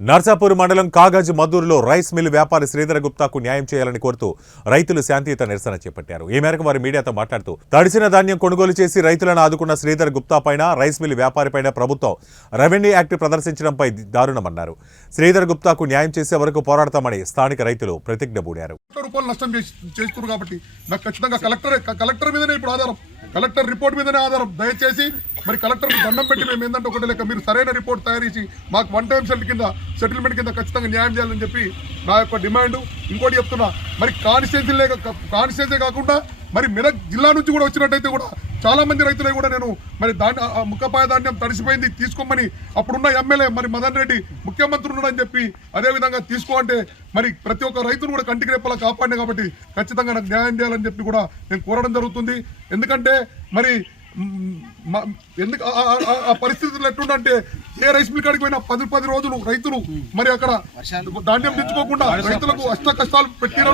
నర్సాపూర్ మండలం Kagaz మద్దూరులో rice mill వ్యాపారి శ్రీధర్ గుప్తాకు న్యాయం చేయాలని కోరుతూ రైతులు శాంతియుత నిరసన చేపట్టారు. ఈ మేరకు వారు మీడియాతో మాట్లాడుతూ తడిసిన ధాన్యం కొనుగోలు చేసి రైతులను ఆదుకున్న శ్రీధర్ గుప్తా పైన రైస్ మిల్ వ్యాపారిపైన ప్రభుత్వం రెవెన్యూ యాక్ట్ ప్రదర్శించడంపై దారుణమన్నారు. శ్రీధర్ గుప్తాకు న్యాయం చేసే వరకు పోరాడతామని స్థానిక రైతులు ప్రతిజ్ఞ బూడారు. కలెక్టర్ రిపోర్ట్ మీదనే ఆధారం. దయచేసి మరి కలెక్టర్ దండం పెట్టి మేము ఏంటంటే ఒకటి లేక మీరు సరైన రిపోర్ట్ తయారు చేసి మాకు వన్ టైం సెటిల్మెంట్ కింద ఖచ్చితంగా న్యాయం చేయాలని చెప్పి నా యొక్క డిమాండ్. ఇంకోటి చెప్తున్నా, మరి కాన్స్టిట్యున్సీ కాకుండా మరి మెదక్ జిల్లా నుంచి కూడా వచ్చినట్టయితే కూడా చాలా మంది రైతులే కూడా నేను మరి ముక్కపాయ ధాన్యం తడిసిపోయింది తీసుకోమని అప్పుడున్న ఎమ్మెల్యే మరి మదన్ రెడ్డి ముఖ్యమంత్రి ఉన్నాడని చెప్పి అదేవిధంగా తీసుకో అంటే మరి ప్రతి ఒక్క రైతును కూడా కంటికి రెప్పలా కాపాడినా కాబట్టి ఖచ్చితంగా నాకు న్యాయం చేయాలని చెప్పి కూడా నేను కోరడం జరుగుతుంది. ఎందుకంటే మరి ఎందుకు ఆ పరిస్థితులు ఎట్లుంటే ఏ రైస్ మిల్ కాడికి పోయినా 10 రోజులు రైతులు మరి అక్కడ ధాన్యం తెచ్చుకోకుండా రైతులకు అష్ట కష్టాలు పెట్టిన